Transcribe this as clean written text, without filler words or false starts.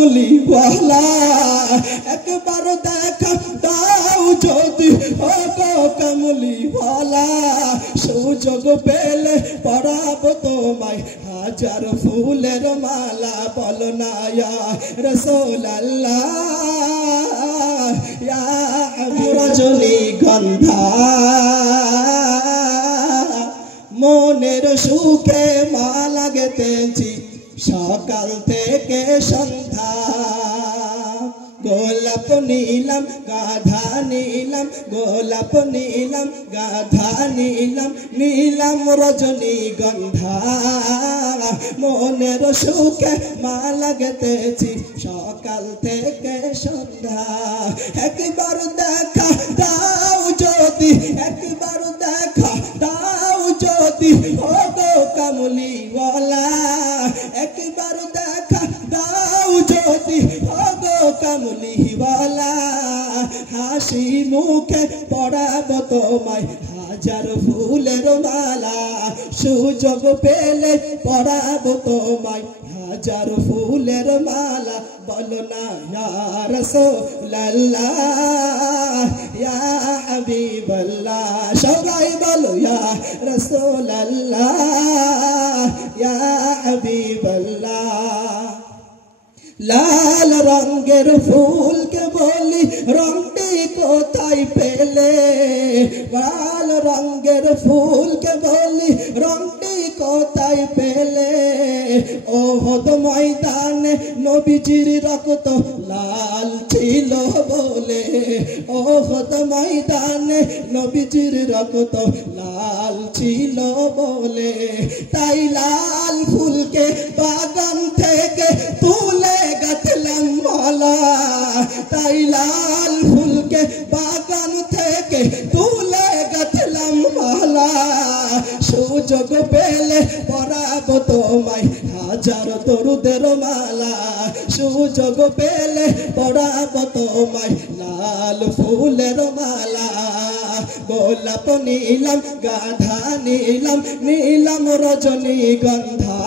কামলি ওয়ালা একবার দেখা দাও যদি ও গো কামলি ওয়ালা সুযোগ পেলে পরাবো তোমায় হাজার ফুলের মালা বলো না ইয়া রাসূলুল্লাহ ইয়া রজনীগন্ধা মনের সুখে মালা গেঁথেছি সকাল থেকে সন্ধ্যা গোলাপ নীলাম গাধা নীলাম গোলাপ নীলাম গাধা নীলাম নীলাম রজনীগন্ধা মনের সুখে মালা গেঁথেছি সকাল থেকে সন্ধ্যা একবার দেখা দাও যদি একবার দেখা দাও যদি ও গো কামলি ওয়ালা একবার দেখা দাও যদি ও গো কামলি ওয়ালা হাসি মুখে পরাবো তোমায় হাজার ফুলের মালা সুযোগ পেলে পরাবো তোমায় হাজার ফুলের মালা বলো না ইয়া রাসূলুল্লাহ ইয়া হাবিবাল্লাহ সবাই বলো ইয়া রাসূলুল্লাহ ইয়া হাবিবাল্লাহ লাল রঙের ফুলকে বলি রংটি কোথায় পেলে লাল রঙের ফুলকে বলি রংটি কোথায় পেলে ওহদ ময়দানে নবীজির রক্ত লাল ছিল বলে ওহদ ময়দানে নবীজির রক্ত লাল ছিল বলে তাই লাল ফুলকে বাগান থেকে তুলে গাঁথলাম মালা তাই লাল ফুলকে বাগান থেকে তুলে গাঁথলাম মালা সুযোগ পেলে পরাবো তোমায় হাজার দরুদের মালা সুযোগ পেলে পরাবো তোমায় লাল ফুলের মালা গোলাপ নীলাম গাধা নীলাম নীলাম রজনীগন্ধা